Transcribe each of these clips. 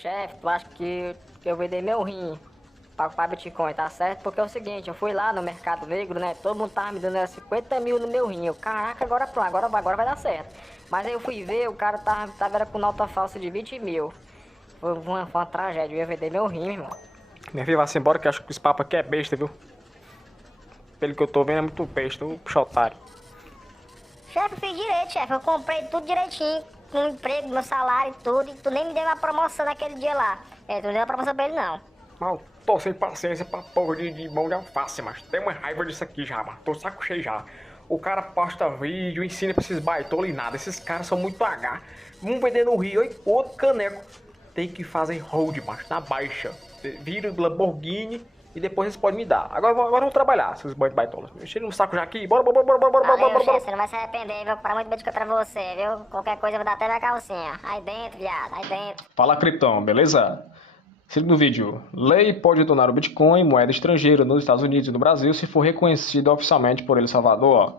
Chefe, tu acha que eu vender meu rim pra Bitcoin, tá certo? Porque é o seguinte, eu fui lá no mercado negro, né? Todo mundo tava me dando 50 mil no meu rim. Eu, caraca, agora pronto, agora vai dar certo. Mas aí eu fui ver, o cara tava era com nota falsa de 20 mil. Foi uma tragédia, eu ia vender meu rim, irmão. Minha filha, vai-se embora que eu acho que esse papo aqui é besta, viu? Pelo que eu tô vendo é muito besta, um puxa otário. Chefe, eu fiz direito, chefe. Eu comprei tudo direitinho, com emprego, meu salário e tudo. E tu nem me deu uma promoção naquele dia lá. É, tu não deu uma promoção pra ele, não. Mal, tô sem paciência pra porra de mão de alface, mas tem uma raiva disso aqui já, mano. Tô saco cheio já. O cara posta vídeo, ensina pra esses baitolos e nada. Esses caras são muito H. Um vendendo Rio e outro caneco. Tem que fazer hold, macho, na baixa. Vira Lamborghini e depois vocês podem me dar. Agora vamos trabalhar, esses baitolas. Mexendo no saco já aqui. Bora. Valeu, chefe, você não vai se arrepender, viu? Para muito bem de pra você, viu? Qualquer coisa eu vou dar até na calcinha. Aí dentro, viado, aí dentro. Fala, Criptão, beleza? Se liga no vídeo. Lei pode tornar o Bitcoin moeda estrangeira nos Estados Unidos e no Brasil se for reconhecida oficialmente por El Salvador.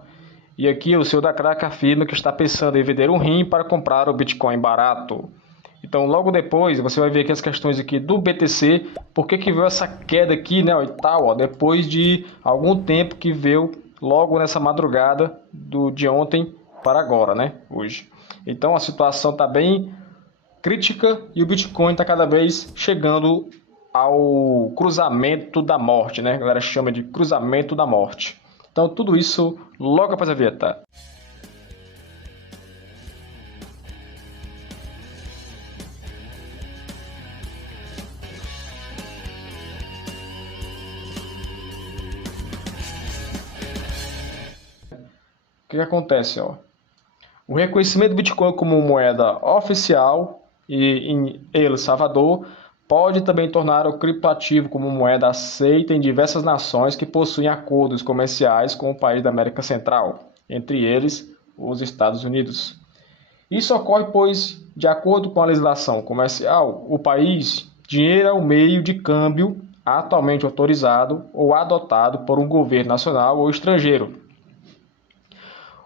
E aqui o senhor da Crack afirma que está pensando em vender um rim para comprar o Bitcoin barato. Então logo depois você vai ver aqui as questões aqui do BTC, por que veio essa queda aqui, né, e tal, ó, depois de algum tempo que veio logo nessa madrugada de ontem para agora, né, hoje. Então a situação está bem crítica e o Bitcoin está cada vez chegando ao cruzamento da morte, né? A galera chama de cruzamento da morte. Então tudo isso logo após a vinheta. O que acontece, ó? O reconhecimento do Bitcoin como moeda oficial em El Salvador pode também tornar o criptoativo como moeda aceita em diversas nações que possuem acordos comerciais com o país da América Central, entre eles os Estados Unidos. Isso ocorre pois, de acordo com a legislação comercial, o país dinheiro é o meio de câmbio atualmente autorizado ou adotado por um governo nacional ou estrangeiro.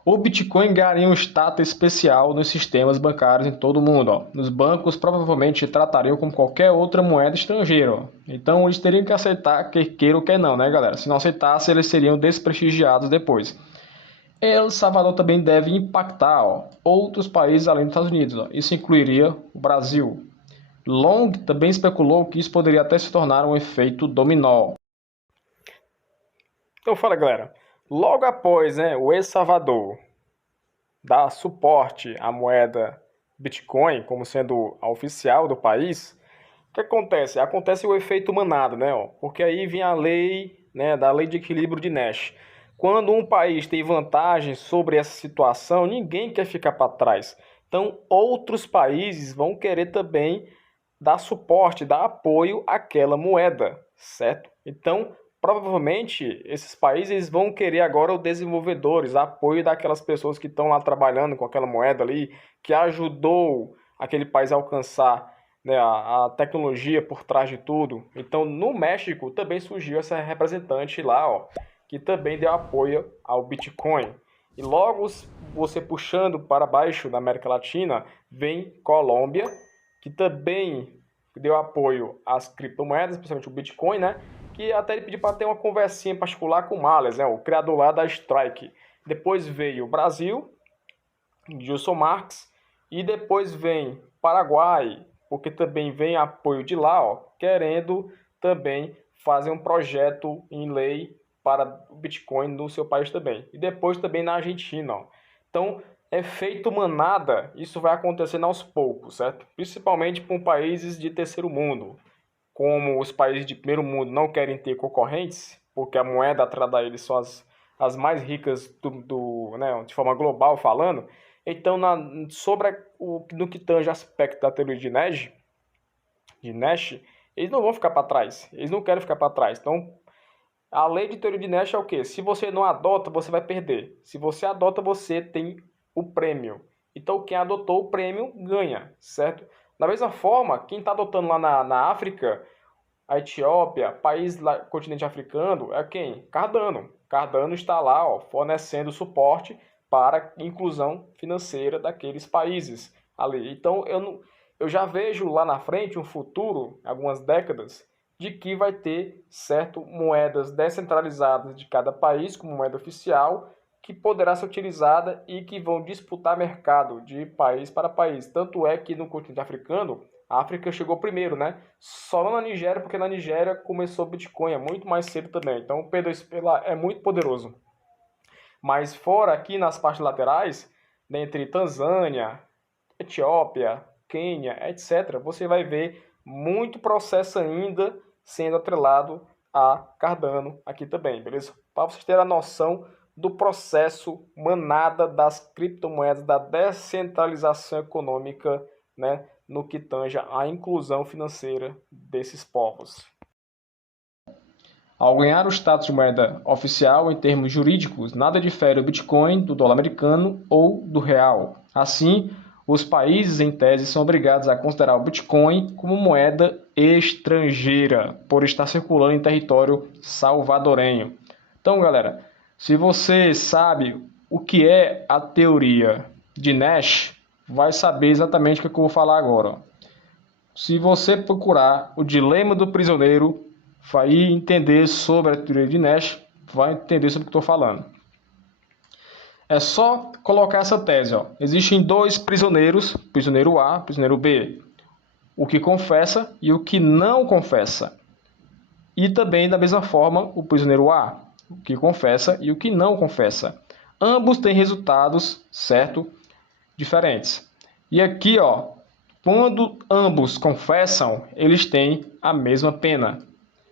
O Bitcoin ganharia um status especial nos sistemas bancários em todo o mundo. Ó. Nos bancos provavelmente tratariam como qualquer outra moeda estrangeira. Ó. Então eles teriam que aceitar, quer queira ou quer não, né, galera? Se não aceitasse, eles seriam desprestigiados depois. El Salvador também deve impactar outros países além dos Estados Unidos. Ó. Isso incluiria o Brasil. Long também especulou que isso poderia até se tornar um efeito dominó. Então fala, galera. Logo após, né, o El Salvador dar suporte à moeda Bitcoin como sendo a oficial do país, o que acontece? Acontece o efeito manada, né? Porque aí vem a lei, né, da lei de equilíbrio de Nash. Quando um país tem vantagem sobre essa situação, ninguém quer ficar para trás. Então, outros países vão querer também dar suporte, dar apoio àquela moeda, certo? Então, provavelmente, esses países vão querer agora os desenvolvedores, apoio daquelas pessoas que estão lá trabalhando com aquela moeda ali, que ajudou aquele país a alcançar, né, a tecnologia por trás de tudo. Então, no México também surgiu essa representante lá, ó, que também deu apoio ao Bitcoin. E logo você puxando para baixo da América Latina, vem Colômbia, que também deu apoio às criptomoedas, principalmente o Bitcoin, né? Que até ele pediu para ter uma conversinha particular com o Males, né? O criador lá da Strike. Depois veio o Brasil, Gilson Marx, e depois vem Paraguai, porque também vem apoio de lá, ó, querendo também fazer um projeto em lei para o Bitcoin no seu país também. E depois também na Argentina, ó. Então, efeito manada, isso vai acontecendo aos poucos, certo? Principalmente com países de terceiro mundo. Como os países de primeiro mundo não querem ter concorrentes, porque a moeda atrás a eles são as mais ricas né, de forma global falando, então no que tange aspecto da teoria de Nash, eles não vão ficar para trás, eles não querem ficar para trás. Então, a lei de teoria de Nash é o quê? Se você não adota, você vai perder. Se você adota, você tem o prêmio. Então, quem adotou o prêmio ganha, certo? Da mesma forma, quem está adotando lá na África, a Etiópia, país lá, continente africano, é quem? Cardano. Cardano está lá, ó, fornecendo suporte para a inclusão financeira daqueles países ali. Então, eu eu já vejo lá na frente um futuro, algumas décadas, de que vai ter, certo, moedas descentralizadas de cada país como moeda oficial, que poderá ser utilizada e que vão disputar mercado de país para país. Tanto é que no continente africano, a África chegou primeiro, né? Só na Nigéria, porque na Nigéria começou o Bitcoin, é muito mais cedo também. Então o P2P lá é muito poderoso. Mas fora aqui nas partes laterais, né, entre Tanzânia, Etiópia, Quênia, etc., você vai ver muito processo ainda sendo atrelado a Cardano aqui também, beleza? Para vocês terem a noção do processo manada das criptomoedas, da descentralização econômica, né, no que tange à inclusão financeira desses povos. Ao ganhar o status de moeda oficial em termos jurídicos, nada difere o Bitcoin do dólar americano ou do real. Assim, os países, em tese, são obrigados a considerar o Bitcoin como moeda estrangeira, por estar circulando em território salvadorenho. Então, galera, se você sabe o que é a teoria de Nash, vai saber exatamente o que eu vou falar agora. Se você procurar o dilema do prisioneiro, vai entender sobre a teoria de Nash, vai entender sobre o que estou falando. É só colocar essa tese. Ó. Existem dois prisioneiros, prisioneiro A, prisioneiro B. O que confessa e o que não confessa. E também, da mesma forma, o prisioneiro A, o que confessa e o que não confessa. Ambos têm resultados, certo, diferentes. E aqui, ó, quando ambos confessam, eles têm a mesma pena,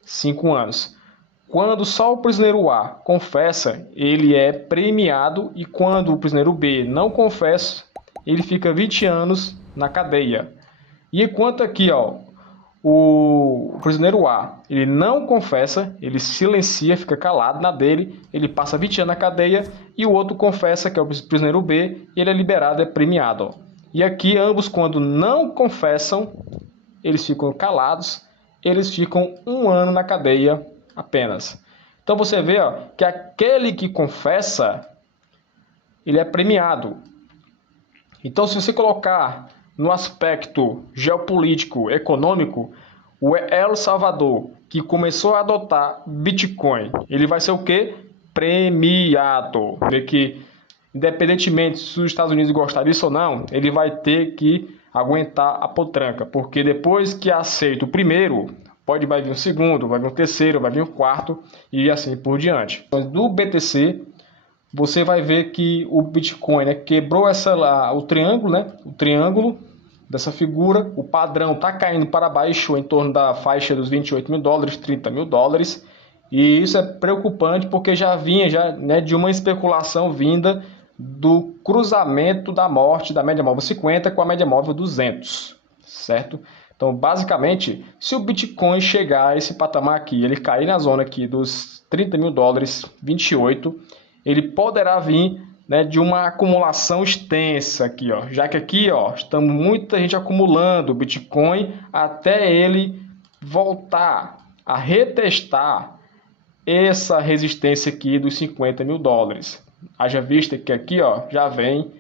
5 anos. Quando só o prisioneiro A confessa, ele é premiado, e quando o prisioneiro B não confessa, ele fica 20 anos na cadeia. E enquanto aqui, ó, o prisioneiro A, ele não confessa, ele silencia, fica calado na dele, ele passa 20 anos na cadeia, e o outro confessa, que é o prisioneiro B, e ele é liberado, é premiado. Ó. E aqui, ambos, quando não confessam, eles ficam calados, eles ficam 1 ano na cadeia apenas. Então você vê, ó, que aquele que confessa, ele é premiado. Então, se você colocar no aspecto geopolítico, econômico, o El Salvador, que começou a adotar Bitcoin, ele vai ser o quê? Premiado. Vê que, independentemente se os Estados Unidos gostar disso ou não, ele vai ter que aguentar a potranca, porque depois que aceita o primeiro, vai vir um segundo, vai vir um terceiro, vai vir um quarto e assim por diante. Do BTC, você vai ver que o Bitcoin, né, quebrou o triângulo, né, o triângulo dessa figura, o padrão está caindo para baixo em torno da faixa dos 28 mil dólares, 30 mil dólares, e isso é preocupante porque já vinha né, de uma especulação vinda do cruzamento da morte da média móvel 50 com a média móvel 200, certo? Então, basicamente, se o Bitcoin chegar a esse patamar aqui, ele cair na zona aqui dos 30 mil dólares, 28, ele poderá vir, né, de uma acumulação extensa aqui, ó. Já que aqui, ó, estamos muita gente acumulando Bitcoin até ele voltar a retestar essa resistência aqui dos 50 mil dólares. Haja vista que aqui, ó, já vem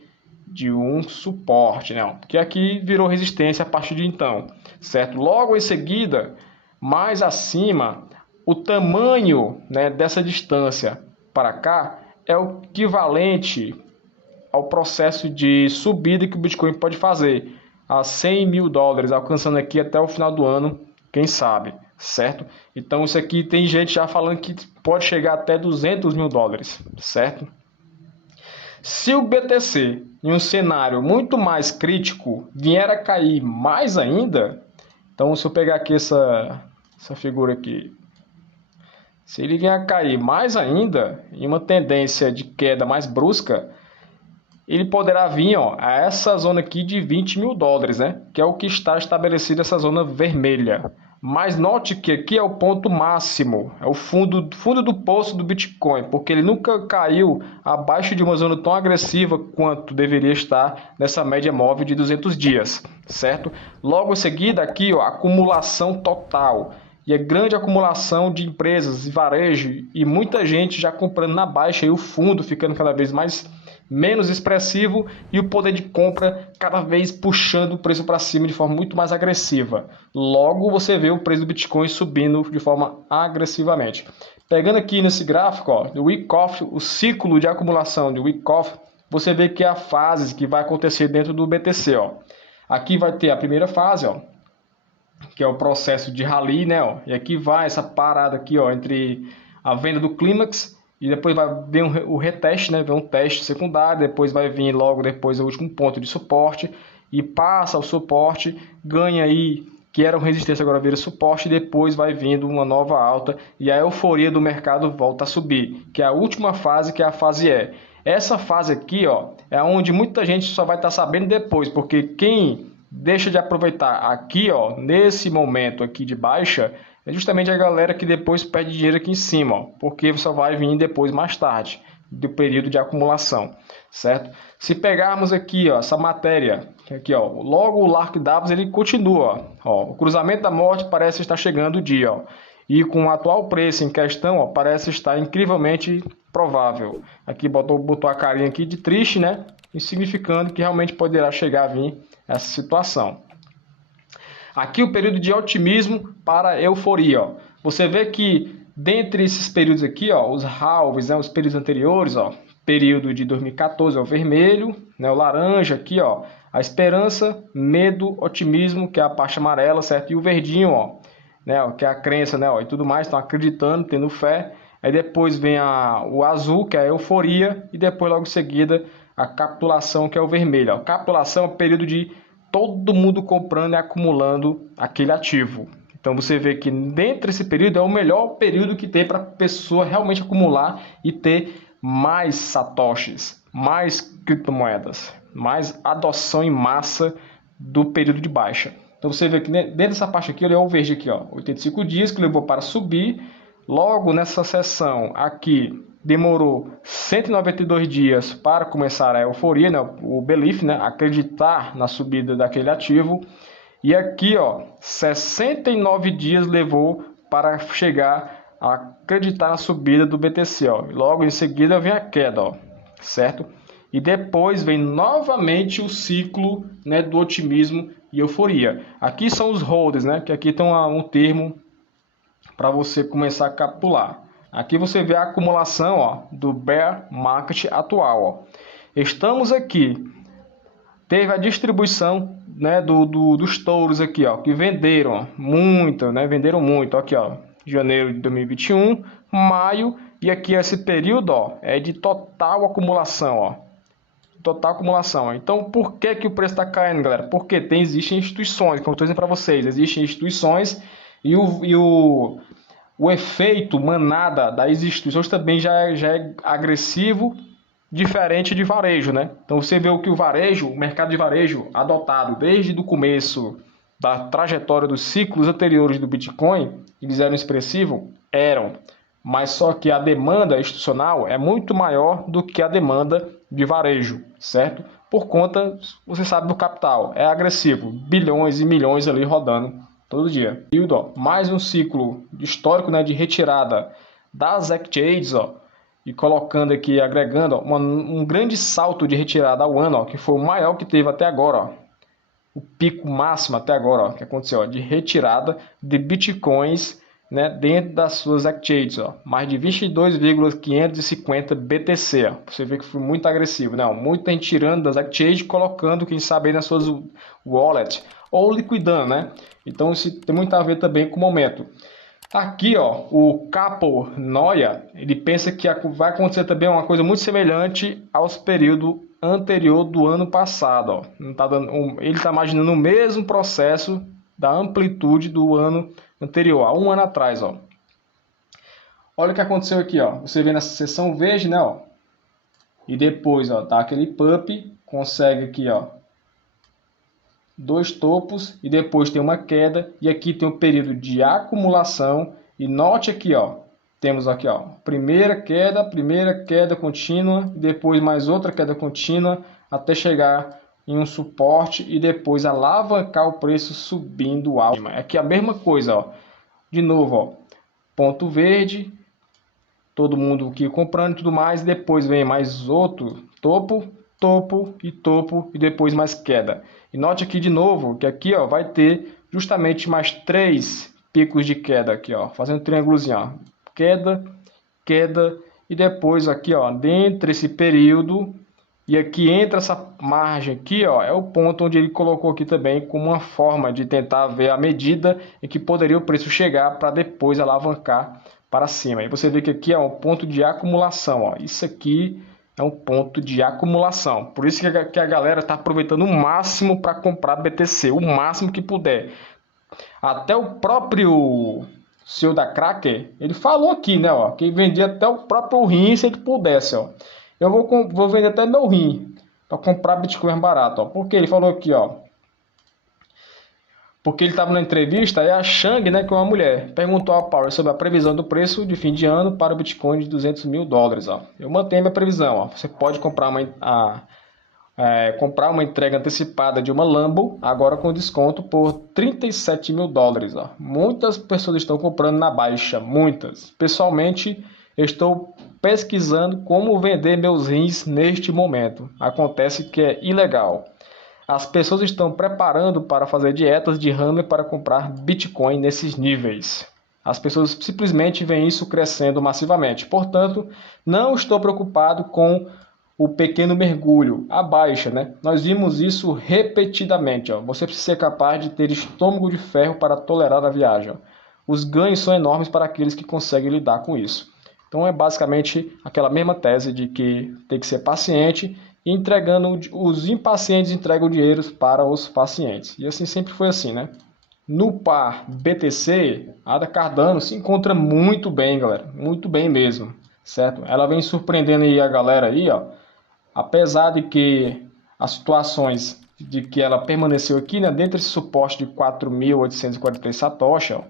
de um suporte, né? Que aqui virou resistência a partir de então, certo? Logo em seguida, mais acima, o tamanho, né, dessa distância para cá é o equivalente ao processo de subida que o Bitcoin pode fazer a 100 mil dólares, alcançando aqui até o final do ano, quem sabe, certo? Então isso aqui tem gente já falando que pode chegar até 200 mil dólares, certo? Se o BTC, em um cenário muito mais crítico, vier a cair mais ainda, então se eu pegar aqui essa figura aqui, se ele vier a cair mais ainda, em uma tendência de queda mais brusca, ele poderá vir, ó, a essa zona aqui de 20 mil dólares, né? Que é o que está estabelecido essa zona vermelha. Mas note que aqui é o ponto máximo, é o fundo do poço do Bitcoin, porque ele nunca caiu abaixo de uma zona tão agressiva quanto deveria estar nessa média móvel de 200 dias, certo? Logo em seguida aqui, ó, acumulação total, e a grande acumulação de empresas e varejo, e muita gente já comprando na baixa, e o fundo ficando cada vez mais menos expressivo e o poder de compra cada vez puxando o preço para cima de forma muito mais agressiva. Logo, você vê o preço do Bitcoin subindo de forma agressivamente. Pegando aqui nesse gráfico, ó, do Wyckoff, o ciclo de acumulação de Wyckoff, você vê que é a fase que vai acontecer dentro do BTC. Ó. Aqui vai ter a primeira fase, ó, que é o processo de rally, né? Ó, e aqui vai essa parada aqui, ó, entre a venda do clímax e depois vai vir o reteste, né? Vem um teste secundário, depois vai vir logo depois o último ponto de suporte e passa o suporte, ganha aí que era uma resistência, agora vira suporte, e depois vai vindo uma nova alta e a euforia do mercado volta a subir, que é a última fase, que é a fase E. Essa fase aqui, ó, é onde muita gente só vai estar sabendo depois, porque quem deixa de aproveitar aqui, ó, nesse momento aqui de baixa, é justamente a galera que depois perde dinheiro aqui em cima, ó, porque só vai vir depois mais tarde do período de acumulação, certo? Se pegarmos aqui, ó, essa matéria, aqui, ó, logo o Lark Davis ele continua, ó, o cruzamento da morte parece estar chegando o dia, ó, e com o atual preço em questão, ó, parece estar incrivelmente provável. Aqui botou a carinha aqui de triste, né? E significando que realmente poderá chegar a vir essa situação. Aqui o período de otimismo para euforia, ó. Você vê que dentre esses períodos aqui, ó, os halves, né, os períodos anteriores, ó, período de 2014 é o vermelho, né, o laranja aqui, ó, a esperança, medo, otimismo, que é a parte amarela, certo? E o verdinho, ó, né, ó, que é a crença, né, ó, e tudo mais, estão acreditando, tendo fé. Aí depois vem o azul, que é a euforia, e depois logo em seguida a capitulação, que é o vermelho. Ó. Capitulação é o período de todo mundo comprando e acumulando aquele ativo. Então você vê que dentro desse período é o melhor período que tem para a pessoa realmente acumular e ter mais satoshis, mais criptomoedas, mais adoção em massa do período de baixa. Então você vê que dentro dessa parte aqui, olha o verde aqui, ó, 85 dias que levou para subir. Logo nessa sessão aqui demorou 192 dias para começar a euforia, né, o belief, né, acreditar na subida daquele ativo. E aqui, ó, 69 dias levou para chegar a acreditar na subida do BTC, ó. Logo em seguida vem a queda, ó, certo? E depois vem novamente o ciclo, né, do otimismo e euforia. Aqui são os holders, né, que aqui tem um termo para você começar a capitular. Aqui você vê a acumulação, ó, do bear market atual. Ó. Estamos aqui, teve a distribuição, né, dos touros aqui, ó, que venderam muito, né, venderam muito. Aqui, ó, janeiro de 2021, maio, e aqui esse período, ó, é de total acumulação, ó. Total acumulação. Então, por que o preço está caindo, galera? Porque existem instituições, como eu estou dizendo para vocês, existem instituições e o efeito manada das instituições também já é agressivo, diferente de varejo, né? Então você vê o que o mercado de varejo adotado desde o começo da trajetória dos ciclos anteriores do Bitcoin, eles eram expressivos? Eram. Mas só que a demanda institucional é muito maior do que a demanda de varejo, certo? Por conta, você sabe, do capital. É agressivo, bilhões e milhões ali rodando todo dia. E mais um ciclo histórico, né, de retirada das exchanges, ó, e colocando aqui, agregando, ó, um grande salto de retirada ao ano, ó, que foi o maior que teve até agora, ó, o pico máximo até agora, ó, que aconteceu, ó, de retirada de bitcoins, né, dentro das suas exchanges, ó, mais de 22,550 BTC. Ó. Você vê que foi muito agressivo, né? Muita gente tirando das exchanges, colocando, quem sabe, aí nas suas wallets ou liquidando, né? Então isso tem muito a ver também com o momento. Aqui, ó, o Capo Noia, ele pensa que vai acontecer também uma coisa muito semelhante aos períodos anterior do ano passado. Ó. Não tá dando, ele está imaginando o mesmo processo da amplitude do ano anterior, há um ano atrás. Ó. Olha o que aconteceu aqui. Ó. Você vê nessa seção verde, né? Ó, e depois, ó, tá aquele pump, consegue aqui, ó, 2 topos e depois tem uma queda e aqui tem um período de acumulação e note aqui, ó, temos aqui, ó, primeira queda contínua, depois mais outra queda contínua até chegar em um suporte e depois alavancar o preço subindo alto. Aqui a mesma coisa, ó, de novo, ó, ponto verde, todo mundo aqui comprando e tudo mais, depois vem mais outro Topo, topo e topo e depois mais queda. E note aqui de novo que aqui ó, vai ter justamente mais 3 picos de queda aqui, ó, fazendo um triângulozinho, ó. Queda, queda e depois aqui, ó, dentro desse período e aqui entra essa margem aqui, ó, é o ponto onde ele colocou aqui também como uma forma de tentar ver a medida em que poderia o preço chegar para depois alavancar para cima. E você vê que aqui é um ponto de acumulação, ó. Isso aqui é um ponto de acumulação. Por isso que a galera está aproveitando o máximo para comprar BTC, o máximo que puder. Até o próprio CEO da Cracker, ele falou aqui, né, ó, que vendia até o próprio rim se ele pudesse, ó. Eu vou vender até meu rim para comprar Bitcoin barato, ó. Porque ele falou aqui, ó. Porque ele estava na entrevista, aí a Shang, né, que é uma mulher, perguntou ao Power sobre a previsão do preço de fim de ano para o Bitcoin de $200 mil, ó. Eu mantenho minha previsão, ó. Você pode comprar uma entrega antecipada de uma Lambo, agora com desconto por $37 mil, ó. Muitas pessoas estão comprando na baixa, muitas. Pessoalmente, estou pesquisando como vender meus rins neste momento. Acontece que é ilegal. As pessoas estão preparando para fazer dietas de Hammer para comprar Bitcoin nesses níveis. As pessoas simplesmente veem isso crescendo massivamente. Portanto, não estou preocupado com o pequeno mergulho, a baixa, né? Nós vimos isso repetidamente, ó. Você precisa ser capaz de ter estômago de ferro para tolerar a viagem, ó. Os ganhos são enormes para aqueles que conseguem lidar com isso. Então é basicamente aquela mesma tese de que tem que ser paciente e entregando, os impacientes entregam dinheiro para os pacientes. E assim sempre foi assim, né? No par BTC, a Ada Cardano se encontra muito bem, galera. Muito bem mesmo, certo? Ela vem surpreendendo aí a galera aí, ó. Apesar de que as situações de que ela permaneceu aqui, né, dentro desse suporte de 4.843 satoshi, ó,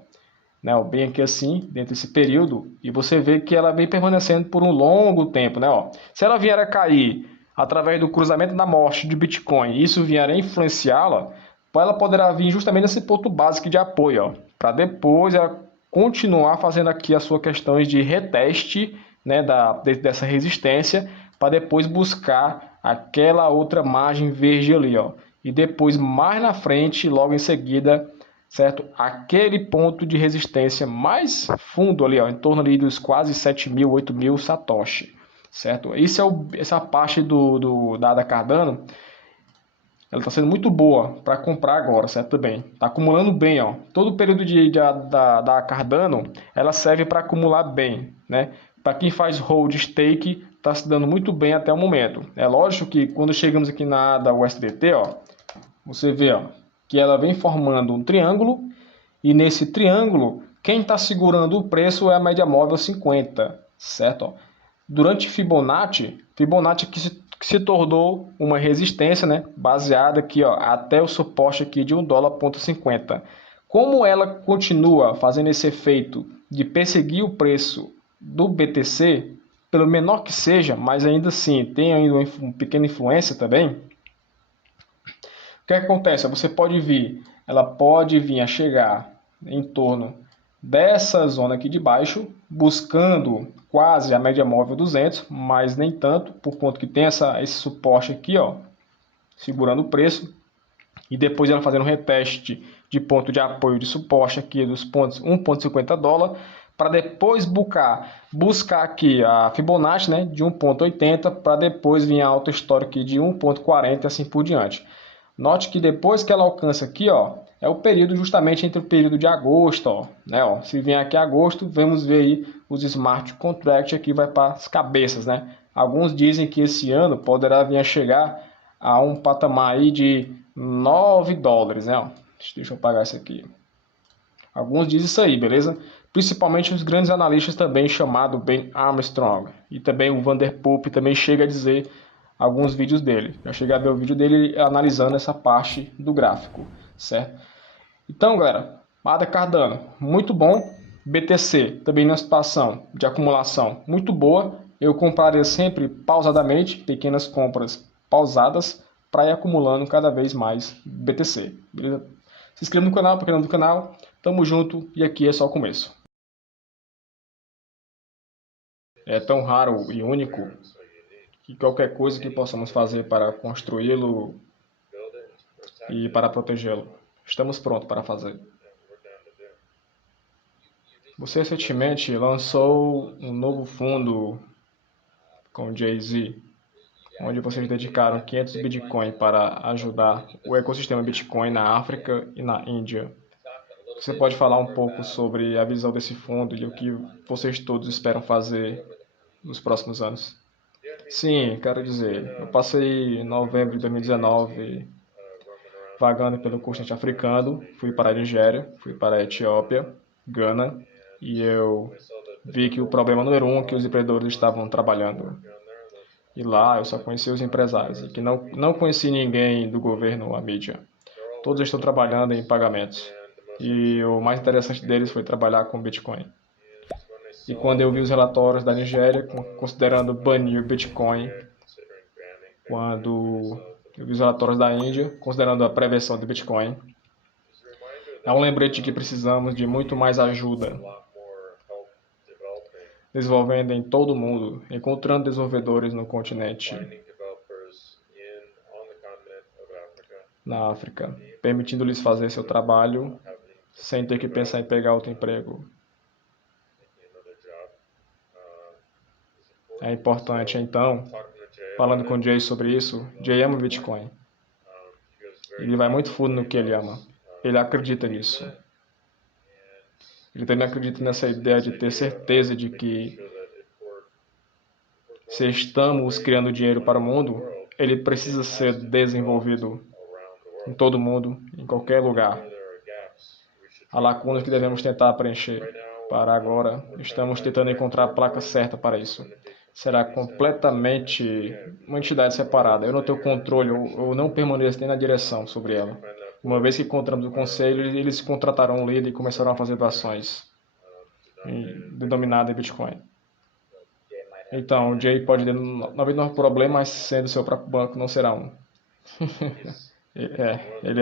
né, ó, bem aqui assim, dentro desse período, e você vê que ela vem permanecendo por um longo tempo, né, ó. Se ela vier a cair através do cruzamento da morte de Bitcoin, e isso vier a influenciá-la, ela poderá vir justamente nesse ponto básico de apoio, para depois ela continuar fazendo aqui as suas questões de reteste, né, dessa resistência, para depois buscar aquela outra margem verde ali, ó. E depois, mais na frente, logo em seguida, certo? Aquele ponto de resistência mais fundo ali, ó, em torno ali dos quase 7.000, 8.000 satoshi, certo? Essa parte da Ada Cardano, ela está sendo muito boa para comprar agora, certo? Também está acumulando bem, ó. Todo o período da Cardano, ela serve para acumular bem, né? Para quem faz hold stake, está se dando muito bem até o momento. É lógico que quando chegamos aqui na ADA USDT, ó, você vê, ó, que ela vem formando um triângulo e nesse triângulo, quem está segurando o preço é a média móvel 50, certo? Ó. Durante Fibonacci que se tornou uma resistência, né, baseada aqui, ó, até o suporte aqui de $1,50. Como ela continua fazendo esse efeito de perseguir o preço do BTC, pelo menor que seja, mas ainda assim tem ainda uma pequena influência também, o que acontece? Você pode vir, ela pode vir a chegar em torno dessa zona aqui de baixo, buscando quase a média móvel 200, mas nem tanto, por conta que tem esse suporte aqui, ó, segurando o preço, e depois ela fazendo um reteste de ponto de apoio de suporte aqui dos pontos $1,50, para depois buscar aqui a Fibonacci, né, de 1,80, para depois vir a alta histórica de 1,40 e assim por diante. Note que depois que ela alcança aqui, ó, é o período justamente entre o período de agosto, ó, né, ó. Se vier aqui agosto, vamos ver aí os smart contracts aqui vai para as cabeças, né? Alguns dizem que esse ano poderá vir a chegar a um patamar aí de $9, né, ó. Deixa eu apagar isso aqui. Alguns dizem isso aí, beleza? Principalmente os grandes analistas também, chamado Ben Armstrong. E também o Vanderpoop também chega a dizer alguns vídeos dele. Já cheguei a ver o vídeo dele analisando essa parte do gráfico, certo? Então, galera, Ada Cardano, muito bom. BTC, também na situação de acumulação muito boa. Eu compraria sempre pausadamente, pequenas compras pausadas, para ir acumulando cada vez mais BTC, beleza? Se inscreva no canal, para quem não é do canal. Tamo junto e aqui é só o começo. É tão raro e único e qualquer coisa que possamos fazer para construí-lo e para protegê-lo. Estamos prontos para fazer. Você recentemente lançou um novo fundo com Jay-Z, onde vocês dedicaram 500 Bitcoin para ajudar o ecossistema Bitcoin na África e na Índia. Você pode falar um pouco sobre a visão desse fundo e o que vocês todos esperam fazer nos próximos anos? Sim, quero dizer, eu passei novembro de 2019 vagando pelo continente africano, fui para a Nigéria, fui para a Etiópia, Gana, e eu vi que o problema número um é que os empreendedores estavam trabalhando. E lá eu só conheci os empresários, e que não conheci ninguém do governo ou a mídia. Todos estão trabalhando em pagamentos. E o mais interessante deles foi trabalhar com Bitcoin. E quando eu vi os relatórios da Nigéria, considerando banir Bitcoin, quando eu vi os relatórios da Índia, considerando a prevenção de Bitcoin, é um lembrete de que precisamos de muito mais ajuda, desenvolvendo em todo o mundo, encontrando desenvolvedores no continente, na África, permitindo-lhes fazer seu trabalho sem ter que pensar em pegar outro emprego. É importante, então, falando com o Jay sobre isso, Jay ama Bitcoin. Ele vai muito fundo no que ele ama. Ele acredita nisso. Ele também acredita nessa ideia de ter certeza de que se estamos criando dinheiro para o mundo, ele precisa ser desenvolvido em todo mundo, em qualquer lugar. Há lacunas que devemos tentar preencher. Para agora, estamos tentando encontrar a placa certa para isso. Será completamente uma entidade separada. Eu não tenho controle, eu não permaneço nem na direção sobre ela. Uma vez que encontramos o conselho, eles contrataram um líder e começaram a fazer doações denominadas em Bitcoin. Então, o Jay pode ter 99 problemas, mas sendo seu próprio banco não será um. Ele é